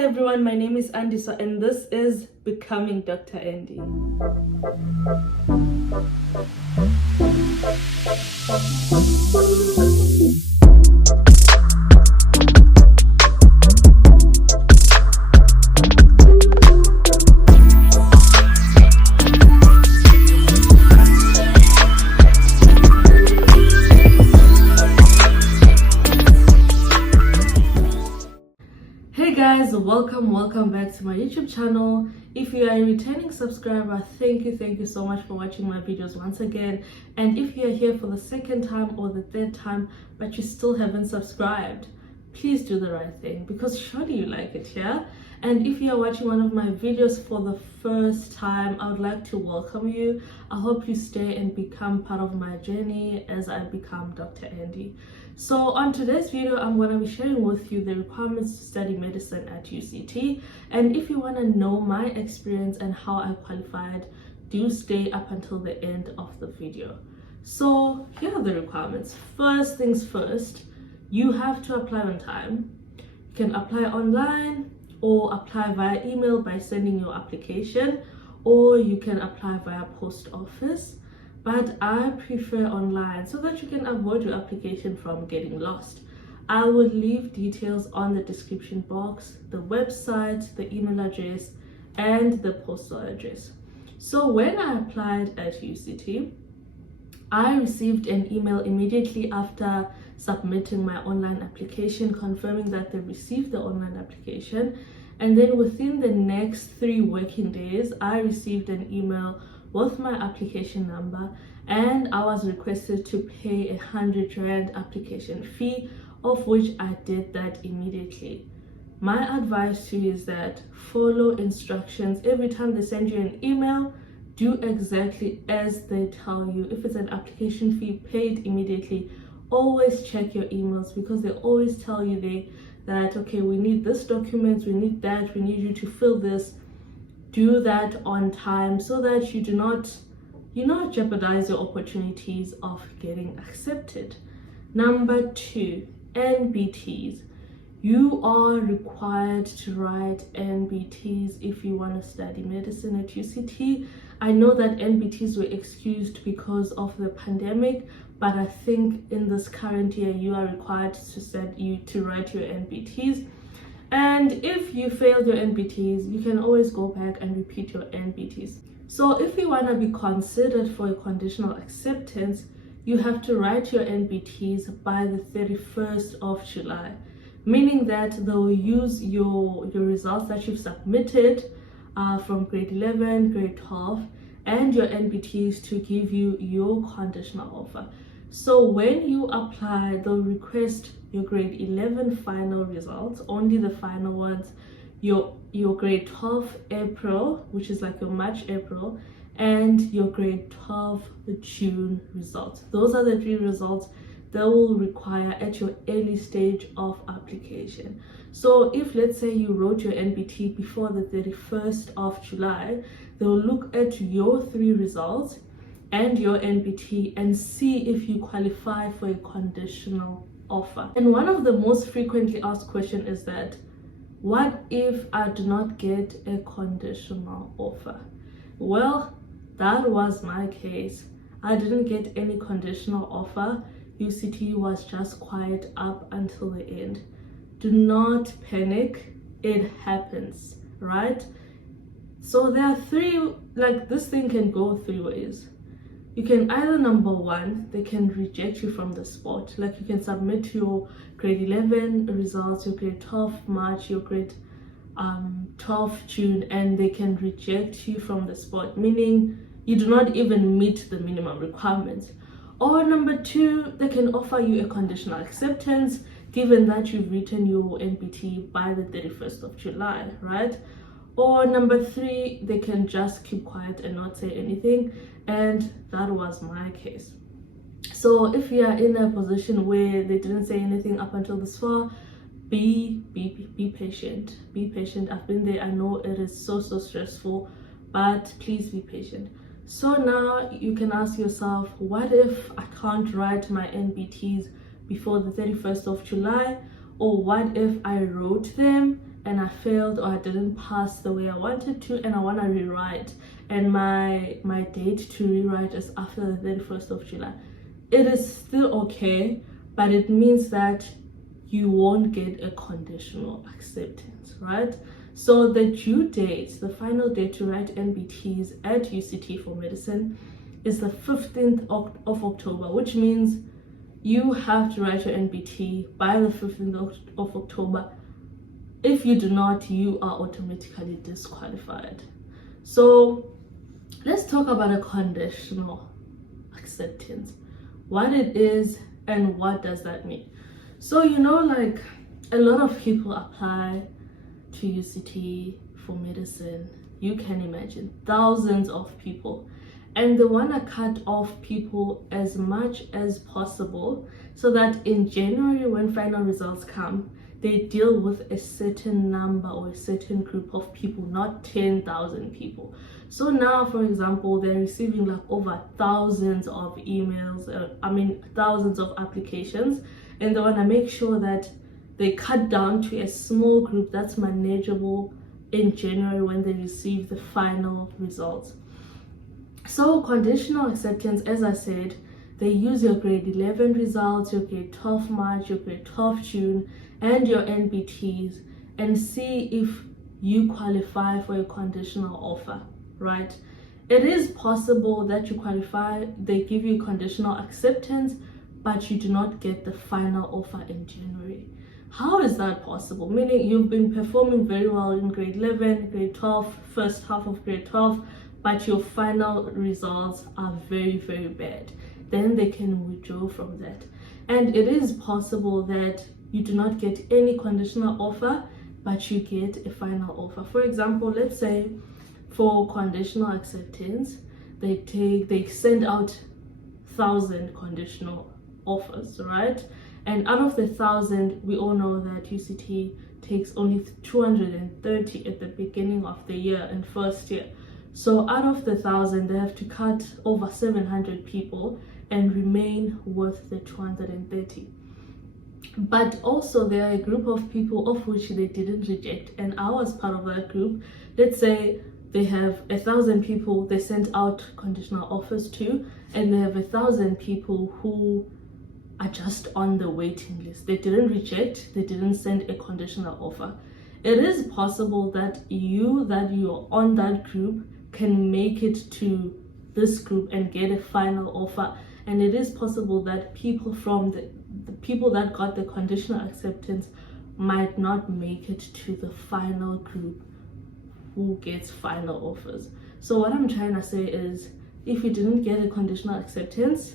Hi everyone, my name is Andisa and this is Becoming Dr. Andy. Hey guys, welcome back to my YouTube channel. If you are a returning subscriber, thank you so much for watching my videos once again. And if you are here for the second time or the third time but you still haven't subscribed, please do the right thing because surely you like it here. And if you are watching one of my videos for the first time, I would like to welcome you. I hope you stay and become part of my journey as I become Dr. Andy. So on today's video, I'm going to be sharing with you the requirements to study medicine at UCT. And if you want to know my experience and how I qualified, do stay up until the end of the video. So here are the requirements. First things first, you have to apply on time. You can apply online or apply via email by sending your application, or you can apply via post office. But I prefer online so that you can avoid your application from getting lost. I will leave details on the description box, the website, the email address, and the postal address. So when I applied at UCT, I received an email immediately after submitting my online application confirming that they received the online application. And then within the next 3 working days, I received an email with my application number and I was requested to pay a 100 Rand application fee, of which I did that immediately. My advice to you is that follow instructions. Every time they send you an email, do exactly as they tell you. If it's an application fee, pay it immediately. Always check your emails because they always tell you that okay, we need this document, we need that, we need you to fill this. Do that on time so that you do not jeopardize your opportunities of getting accepted. Number 2, NBTs. You are required to write NBTs if you want to study medicine at UCT. I know that NBTs were excused because of the pandemic, but I think in this current year you are required to write your NBTs. And if you failed your NBTs, you can always go back and repeat your NBTs. So if you want to be considered for a conditional acceptance, you have to write your NBTs by the 31st of July, meaning that they'll use your results that you've submitted from grade 11, grade 12, and your NBTs to give you your conditional offer. So when you apply, they'll request your grade 11 final results, only the final ones, your grade 12 April, which is like your March, April, and your grade 12 June results. Those are the 3 results they will require at your early stage of application. So if let's say you wrote your NBT before the 31st of July, they will look at your 3 results and your NBT and see if you qualify for a conditional offer. And one of the most frequently asked questions is that, what if I do not get a conditional offer? Well, that was my case. I didn't get any conditional offer. UCT was just quiet up until the end. Do not panic, it happens, right? So there are 3, like this thing can go 3 ways. You can either, number 1, they can reject you from the spot. Like you can submit your grade 11 results, your grade 12 March, your grade 12 June, and they can reject you from the spot, meaning you do not even meet the minimum requirements. Or number 2, they can offer you a conditional acceptance given that you've written your NBT by the 31st of July, right? Or number 3, they can just keep quiet and not say anything, and that was my case. So if you are in a position where they didn't say anything up until this far, be patient. Be patient. I've been there. I know it is so stressful, but please be patient. So now you can ask yourself, what if I can't write my NBTs before the 31st of July? Or what if I wrote them and I failed or I didn't pass the way I wanted to and I want to rewrite, and my date to rewrite is after the 31st of July, it is still okay, but it means that you won't get a conditional acceptance, right? So the due date, the final date to write NBTs at UCT for medicine is the 15th of October, which means you have to write your NBT by the 15th of October. If you do not, you are automatically disqualified. So let's talk about a conditional acceptance, what it is and what does that mean. So like a lot of people apply to UCT for medicine. You can imagine thousands of people, and they want to cut off people as much as possible so that in January, when final results come, they deal with a certain number or a certain group of people, not 10,000 people. So now, for example, they're receiving like over thousands of emails, thousands of applications, and they want to make sure that they cut down to a small group that's manageable in January when they receive the final results. So conditional acceptance, as I said, they use your grade 11 results, your grade 12 March, your grade 12 June, and your NBTs, and see if you qualify for a conditional offer, right? It is possible that you qualify, they give you conditional acceptance, but you do not get the final offer in January. How is that possible? Meaning you've been performing very well in grade 11, grade 12, first half of grade 12, but your final results are very, very bad. Then they can withdraw from that. And it is possible that you do not get any conditional offer, but you get a final offer. For example, let's say for conditional acceptance, they send out 1,000 conditional offers, right? And out of the 1,000, we all know that UCT takes only 230 at the beginning of the year and first year. So out of the 1,000, they have to cut over 700 people and remain with the 230. But also there are a group of people of which they didn't reject, and I was part of that group. Let's say they have 1,000 people they sent out conditional offers to, and they have 1,000 people who are just on the waiting list. They didn't reject, they didn't send a conditional offer. It is possible that you're on that group can make it to this group and get a final offer, and it is possible that people from the people that got the conditional acceptance might not make it to the final group who gets final offers. So what I'm trying to say is, if you didn't get a conditional acceptance,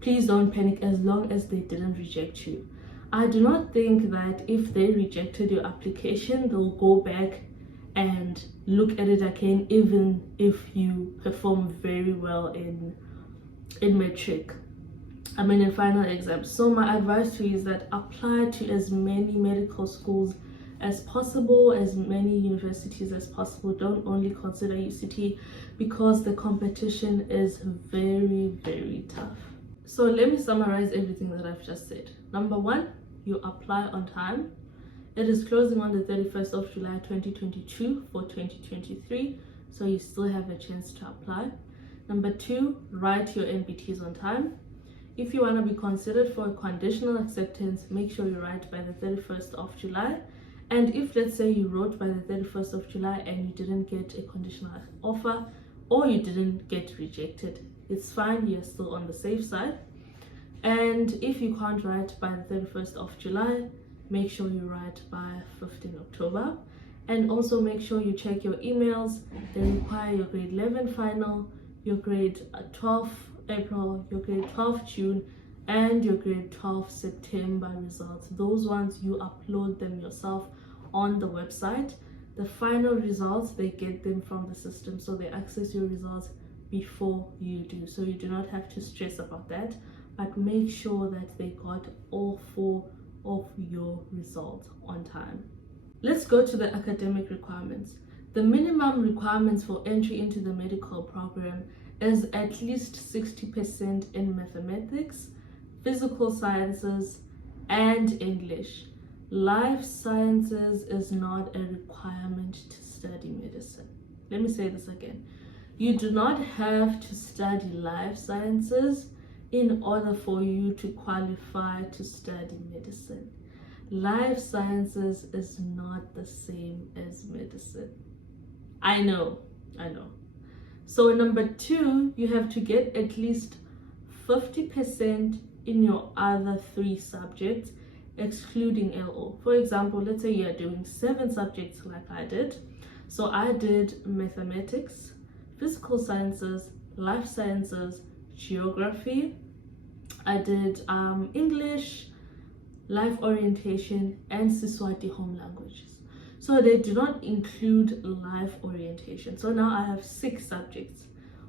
please don't panic as long as they didn't reject you. I do not think that if they rejected your application, they'll go back and look at it again, even if you perform very well in matric. In final exams. So my advice to you is that apply to as many medical schools as possible, as many universities as possible. Don't only consider UCT, because the competition is very, very tough. So let me summarize everything that I've just said. Number one, you apply on time. It is closing on the 31st of July 2022 for 2023, so you still have a chance to apply. Number two, write your NBTs on time. If you want to be considered for a conditional acceptance, make sure you write by the 31st of July. And if, let's say, you wrote by the 31st of July and you didn't get a conditional offer, or you didn't get rejected, it's fine, you're still on the safe side. And if you can't write by the 31st of July, make sure you write by 15 October. And also make sure you check your emails. They require your grade 11 final, your grade 12 April, your grade 12 June, and your grade 12 September results. Those ones, you upload them yourself on the website. The final results, they get them from the system, so they access your results before you do. So you do not have to stress about that, but make sure that they got all 4 of your results on time. Let's go to the academic requirements. The minimum requirements for entry into the medical program is at least 60% in mathematics, physical sciences, and English. life sciences is not a requirement to study medicine. Let me say this again. You do not have to study life sciences in order for you to qualify to study medicine. Life sciences is not the same as medicine. I know. So number 2, you have to get at least 50% in your other 3 subjects, excluding LO. For example, let's say you're doing 7 subjects like I did. So I did mathematics, physical sciences, life sciences, geography. I did English, life orientation, and Siswati home languages. So they do not include life orientation. So now I have 6 subjects.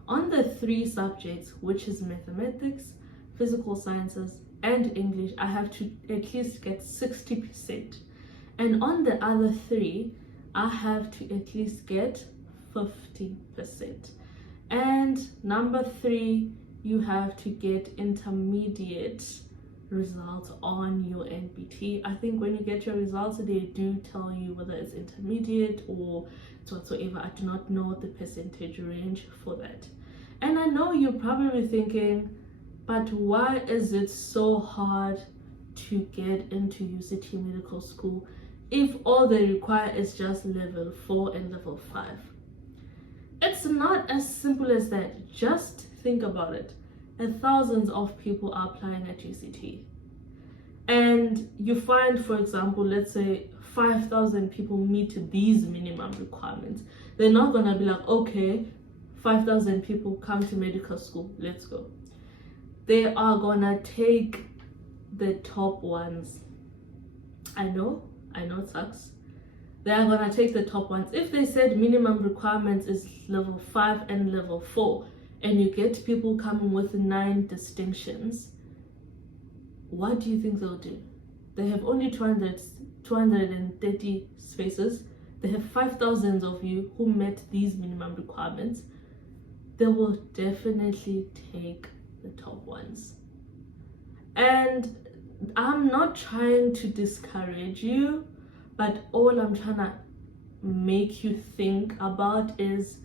On the 3 subjects, which is mathematics, physical sciences, and English, I have to at least get 60%. And on the other 3, I have to at least get 50%. And number 3, you have to get intermediate results on your NBT. I think when you get your results, they do tell you whether it's intermediate or it's whatsoever. I do not know the percentage range for that. And I know you're probably thinking, but why is it so hard to get into UCT Medical School if all they require is just level 4 and level 5? It's not as simple as that. Just think about it. Thousands of people are applying at UCT. And you find, for example, let's say 5,000 people meet these minimum requirements. They're not going to be like, okay, 5,000 people come to medical school, let's go. They are going to take the top ones. I know it sucks. They are going to take the top ones. If they said minimum requirements is level 5 and level 4, and you get people coming with 9 distinctions, what do you think they'll do? They have only 230 spaces. They have 5,000 of you who met these minimum requirements. They will definitely take the top ones. And I'm not trying to discourage you, but all I'm trying to make you think about is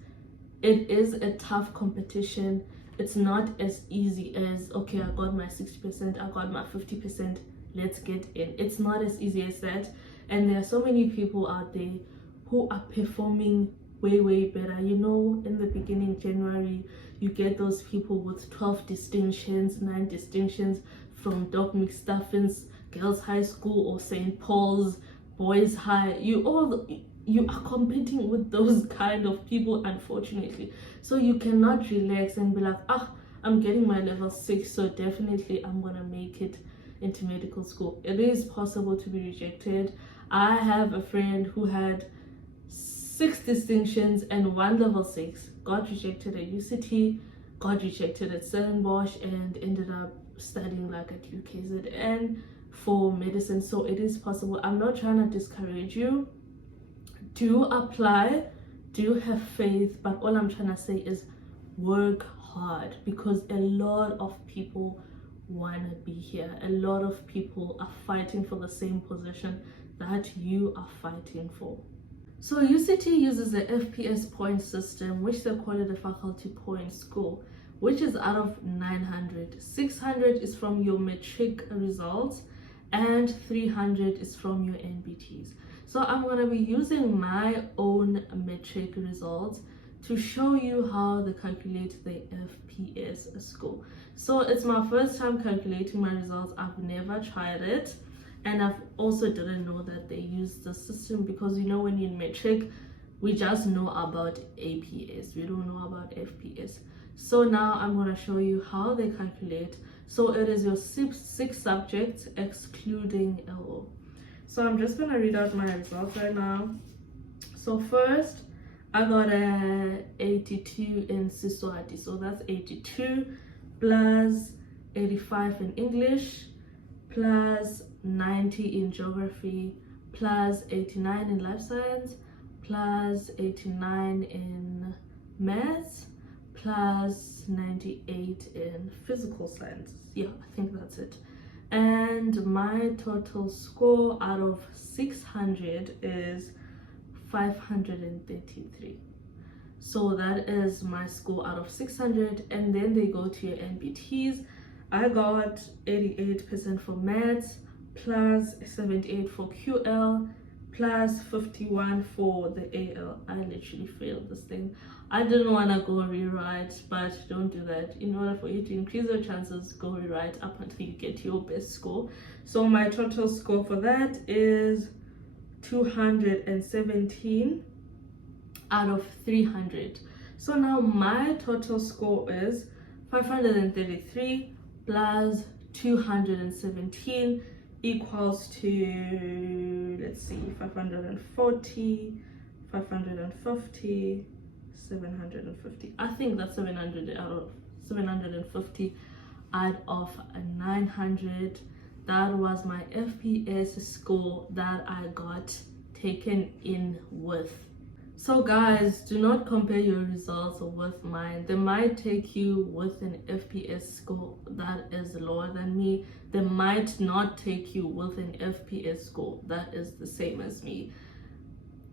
it is a tough competition. It's not as easy as, okay, I got my 60%, I got my 50%, let's get in. It's not as easy as that. And there are so many people out there who are performing way better. You know, in the beginning, January, you get those people with 12 distinctions, 9 distinctions from Doc McStuffins, Girls High School, or St. Paul's, Boys High. You are competing with those kind of people, unfortunately. So you cannot relax and be like, I'm getting my level 6, so definitely I'm gonna make it into medical school. It is possible to be rejected. I have a friend who had 6 distinctions and 1 level 6, got rejected at UCT, got rejected at Stellenbosch, and ended up studying like at UKZN for medicine. So it is possible. I'm not trying to discourage you. Do apply, do have faith, but all I'm trying to say is work hard, because a lot of people want to be here. A lot of people are fighting for the same position that you are fighting for. So UCT uses the FPS Points system, which they call it a faculty point score, which is out of 900. 600 is from your matric results and 300 is from your NBTs. So I'm going to be using my own metric results to show you how they calculate the FPS score. So it's my first time calculating my results. I've never tried it, and I've also didn't know that they use the system, because you know, when you're in metric, we just know about APS, we don't know about FPS. So now I'm going to show you how they calculate. So it is your 6 subjects excluding LO. So I'm just going to read out my results right now. So first, I got a 82 in Siswati. So that's 82 plus 85 in English, plus 90 in geography, plus 89 in life science, plus 89 in maths, plus 98 in physical science. Yeah, I think that's it. and my total score out of 600 is 533. So that is my score out of 600, and then they go to your NBTs. I got 88% for maths, plus 78 for QL, plus 51 for the AL. I literally failed this thing. I didn't want to go rewrite, but don't do that. In order for you to increase your chances, go rewrite up until you get your best score. So my total score for that is 217 out of 300. So now my total score is 533 plus 217 equals to, let's see, 540, 550, 750. I think that's 700 out of 750 out of 900. That was my FPS score that I got taken in with. So guys, do not compare your results with mine. They might take you with an FPS score that is lower than me. They might not take you with an FPS score that is the same as me.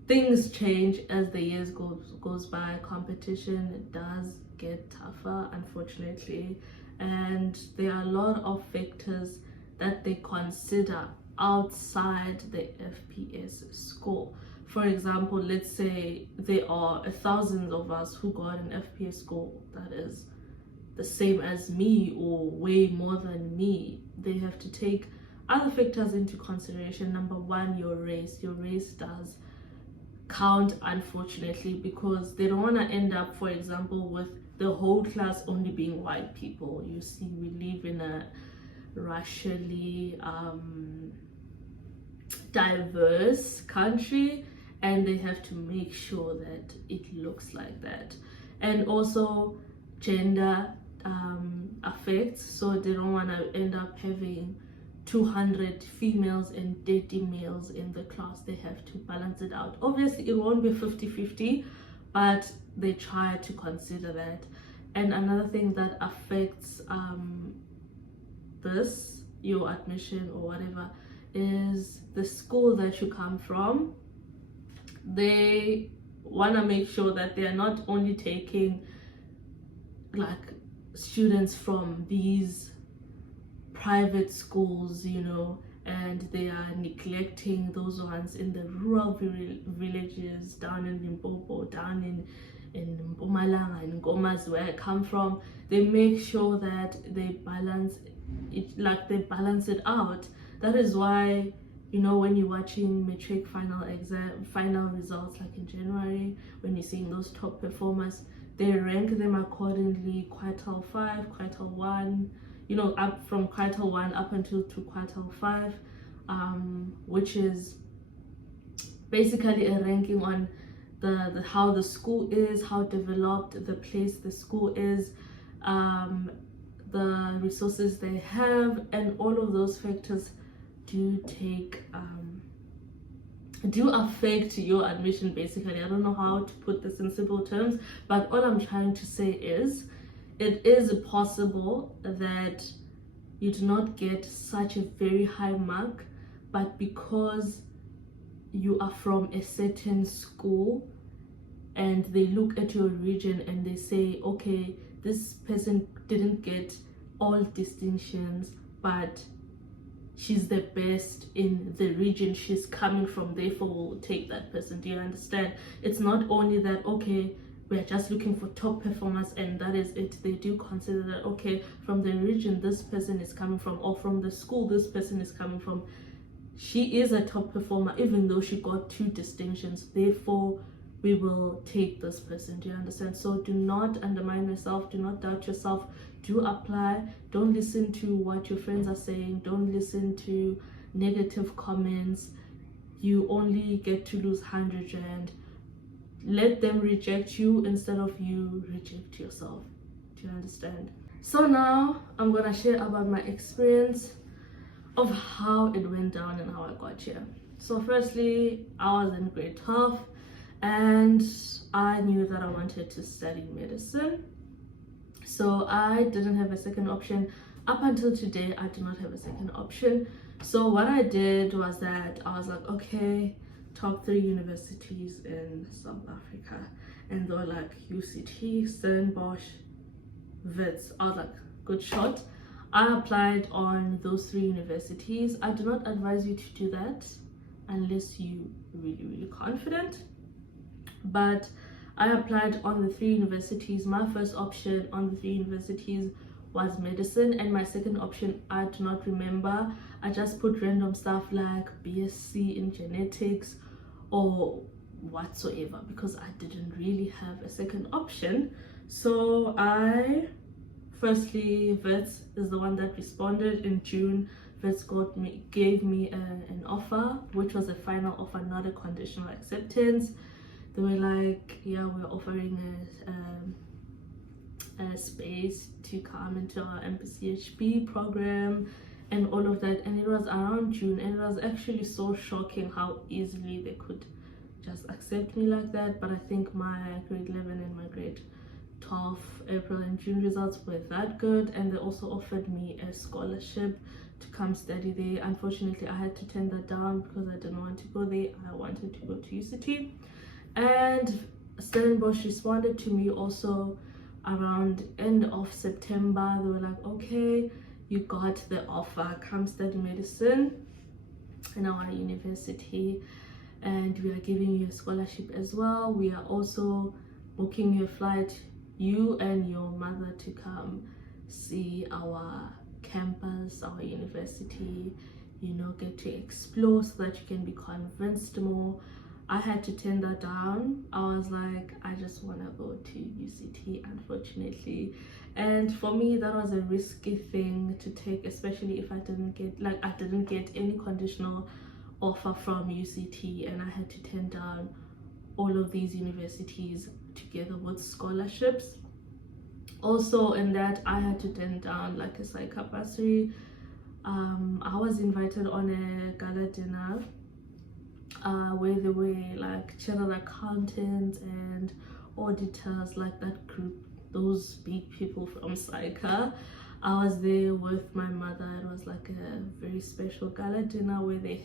Things change as the years goes by. Competition does get tougher, unfortunately, and there are a lot of factors that they consider outside the FPS score. For example, let's say there are 1,000 of us who got an FPS score that is the same as me or way more than me. They have to take other factors into consideration. Number one, your race. Your race does count, unfortunately, because they don't want to end up, for example, with the whole class only being white people. You see, we live in a racially diverse country, and they have to make sure that it looks like that. And also gender affects, so they don't want to end up having 200 females and 30 males in the class. They have to balance it out. Obviously it won't be 50-50, but they try to consider that. And another thing that affects your admission or whatever, is the school that you come from. They want to make sure that they are not only taking like students from these private schools, you know, and they are neglecting those ones in the rural villages down in Limpopo, down in Mpumalanga, in Gomas, where I come from. They make sure that they balance it out. That is why, you know, when you're watching matric final results, like in January, when you're seeing those top performers, they rank them accordingly: quartile 5, quartile 1, you know, up from quartile 1 up until to quartile 5, which is basically a ranking on the how the school is, how developed the place the school is, the resources they have, and all of those factors do affect your admission. Basically, I don't know how to put this in simple terms, but all I'm trying to say is it is possible that you do not get such a very high mark, but because you are from a certain school and they look at your region and they say, okay, this person didn't get all distinctions, but she's the best in the region she's coming from, therefore we'll take that person. Do you understand? It's not only that, okay, we're just looking for top performers and that is it. They do consider that, okay, from the region this person is coming from, or from the school this person is coming from, she is a top performer even though she got 2 distinctions, therefore we will take this person. Do you understand? So do not undermine yourself, do not doubt yourself, do apply. Don't listen to what your friends are saying, don't listen to negative comments. You only get to lose 100 rand. Let them reject you instead of you reject yourself. Do you understand? So now I'm gonna share about my experience of how it went down and how I got here. So firstly, I was in grade 12 and I knew that I wanted to study medicine. So I didn't have a second option Up until today, I do not have a second option. So what I did was that I was like, okay, top 3 universities in South Africa, and they were like UCT, Stellenbosch, Wits. I was like, good shot. I applied on those 3 universities. I do not advise you to do that unless you really confident, but I applied on the 3 universities. My first option on the 3 universities was medicine, and my second option, I do not remember. I just put random stuff like BSc in genetics or whatsoever because I didn't really have a second option. So firstly, Wits is the one that responded in June. Wits gave me an offer, which was a final offer, not a conditional acceptance. They were like, yeah, we're offering a space to come into our MPCHB program and all of that, and it was around June, and it was actually so shocking how easily they could just accept me like that. But I think my grade 11 and my grade 12 April and June results were that good, and they also offered me a scholarship to come study there. Unfortunately, I had to turn that down because I didn't want to go there. I wanted to go to UCT. And Stellenbosch responded to me also around end of September. They were like, okay, you got the offer, come study medicine in our university, and we are giving you a scholarship as well. We are also booking your flight, you and your mother, to come see our campus, our university, you know, get to explore so that you can be convinced more. I had to turn that down. I was like, I just want to go to UCT, unfortunately. And for me, that was a risky thing to take, especially if I didn't get any conditional offer from UCT, and I had to turn down all of these universities together with scholarships. Also in that, I had to turn down like a psych bursary. I was invited on a gala dinner where there were like chartered accountants and auditors, like that group, those big people from Psycha. I was there with my mother. It was like a very special gala dinner where they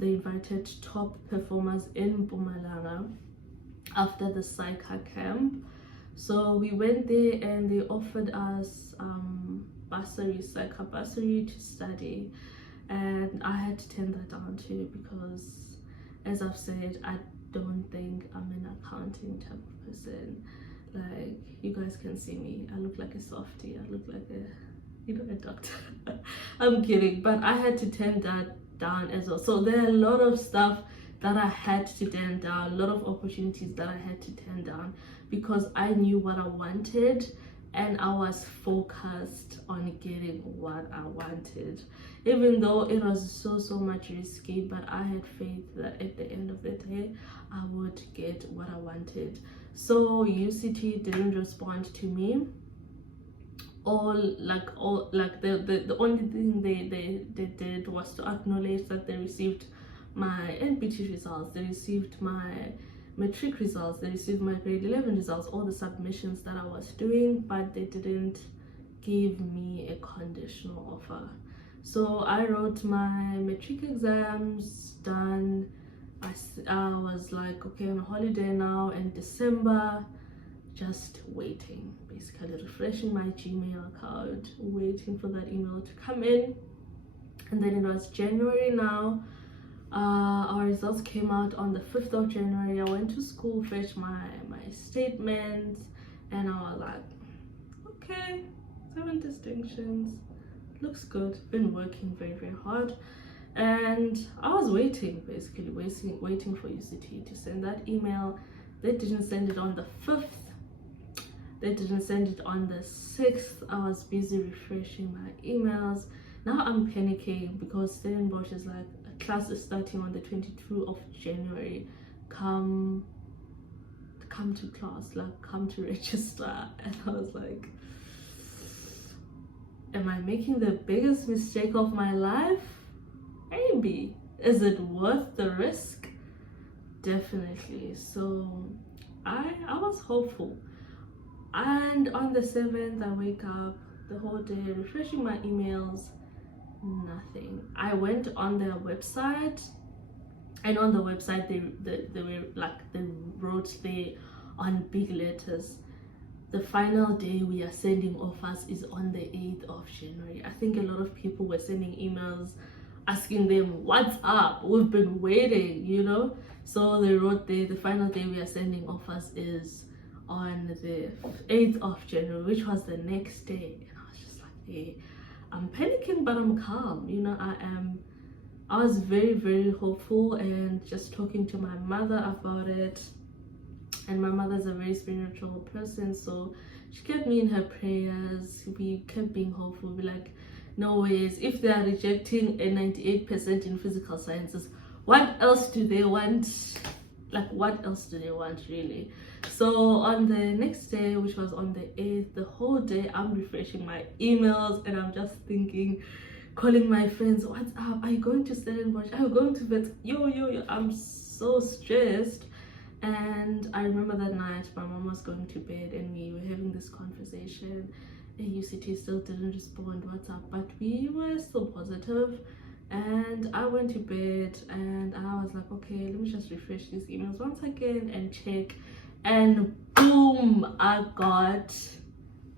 invited top performers in Mpumalanga after the Psycha camp. So we went there and they offered us Psycha bursary to study, and I had to turn that down too because, as I've said, I don't think I'm an accounting type of person. Like, you guys can see me, I look like a softie, I look like a doctor. I'm kidding, but I had to turn that down as well. So there are a lot of stuff that I had to turn down, a lot of opportunities that I had to turn down because I knew what I wanted and I was focused on getting what I wanted, even though it was so much risky. But I had faith that at the end of the day I would get what I wanted. So UCT didn't respond to me. The only thing they did was to acknowledge that they received my NBT results, they received my matric results, they received my grade 11 results, all the submissions that I was doing, but they didn't give me a conditional offer. So I wrote my matric exams, done. I was like, okay, I'm on holiday now in December, just waiting, basically refreshing my Gmail account, waiting for that email to come in. And then it was January now. Our results came out on the 5th of January. I went to school, fetched my statements, and I was like, okay, 7 distinctions, looks good. Been working very hard, and I was waiting for UCT to send that email. They didn't send it on the 5th, they didn't send it on the 6th. I was busy refreshing my emails. Now I'm panicking because Stellenbosch is like, class is starting on the 22nd of January. Come to class, like come to register. And I was like, am I making the biggest mistake of my life? Maybe. Is it worth the risk? Definitely. So I was hopeful. And on the 7th, I wake up, the whole day, refreshing my emails, nothing. I went on their website, and on the website they were like, they wrote there on big letters, the final day we are sending offers is on the 8th of January. I think a lot of people were sending emails asking them, what's up, we've been waiting, you know. So they wrote there, the final day we are sending offers is on the 8th of January, which was the next day. And I was just like, hey, I'm panicking, but I'm calm, you know. I was very, very hopeful, and just talking to my mother about it. And my mother's a very spiritual person, so she kept me in her prayers. We kept being hopeful. We're like, no ways, if they are rejecting a 98% in physical sciences, what else do they want? Like, what else do they want, really? So on the next day, which was on the 8th, the whole day I'm refreshing my emails, and I'm just thinking, calling my friends, what's up, are you going to Stellenbosch, are you going to vet? Yo, I'm so stressed. And I remember that night my mom was going to bed, and we were having this conversation. UCT still didn't respond, what's up, but we were still positive. And I went to bed, and I was like, okay, let me just refresh these emails once again and check. And boom, I got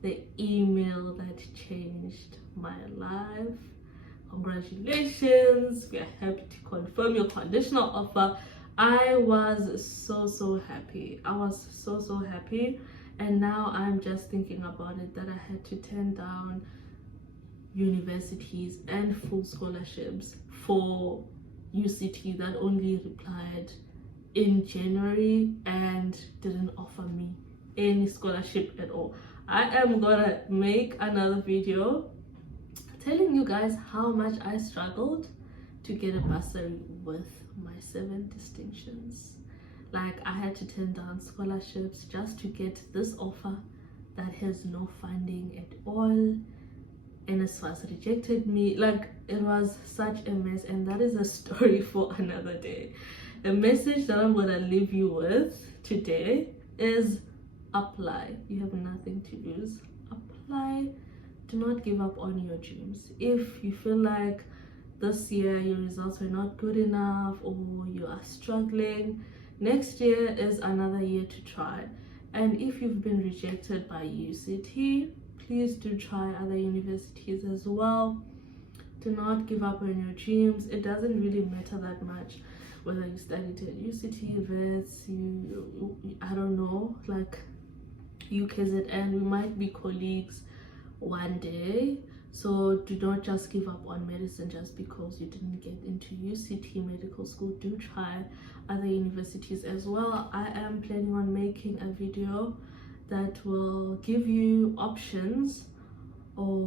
the email that changed my life. Congratulations, we are happy to confirm your conditional offer. I was so happy. I was so happy. And now I'm just thinking about it, that I had to turn down universities and full scholarships for UCT that only replied in January and didn't offer me any scholarship at all. I am gonna make another video telling you guys how much I struggled to get a bursary with my 7 distinctions. Like, I had to turn down scholarships just to get this offer that has no funding at all. NSFAS rejected me. Like, it was such a mess, and that is a story for another day. The message that I'm gonna leave you with today is apply. You have nothing to lose. Apply. Do not give up on your dreams. If you feel like this year your results were not good enough, or you are struggling, next year is another year to try. And if you've been rejected by UCT, please do try other universities as well. Do not give up on your dreams. It doesn't really matter that much whether you studied at UCT, VETS, I don't know, like UKZN. We might be colleagues one day. So do not just give up on medicine just because you didn't get into UCT medical school. Do try other universities as well. I am planning on making a video that will give you options or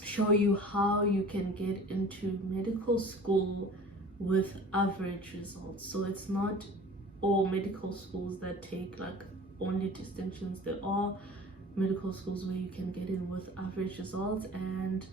show you how you can get into medical school with average results. So it's not all medical schools that take like only distinctions. There are medical schools where you can get in with average results, and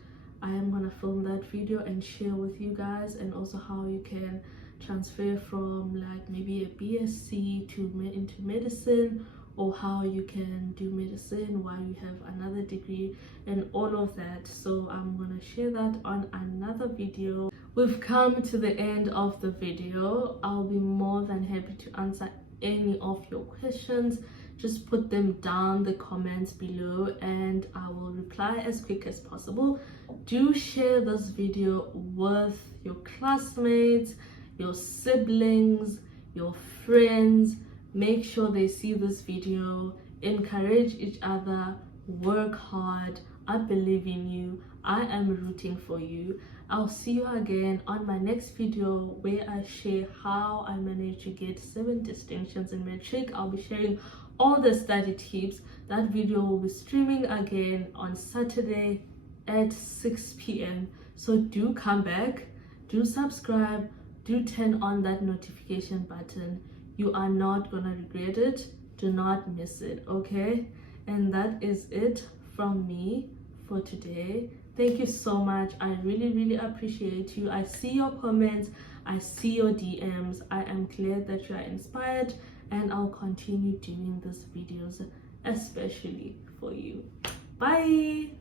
I am gonna film that video and share with you guys, and also how you can transfer from like maybe a BSc to into medicine, or how you can do medicine while you have another degree, and all of that. So I'm gonna share that on another video. We've come to the end of the video. I'll be more than happy to answer any of your questions. Just put them down the comments below, and I will reply as quick as possible. Do share this video with your classmates, your siblings, your friends. Make sure they see this video. Encourage each other. Work hard. I believe in you. I am rooting for you. I'll see you again on my next video, where I share how I managed to get 7 distinctions in matric. I'll be sharing all the study tips. That video will be streaming again on Saturday at 6 p.m. So do come back, do subscribe, do turn on that notification button. You are not gonna regret it. Do not miss it, okay? And that is it from me for today. Thank you so much. I really appreciate you. I see your comments, I see your DMs. I am glad that you are inspired, and I'll continue doing these videos especially for you. Bye.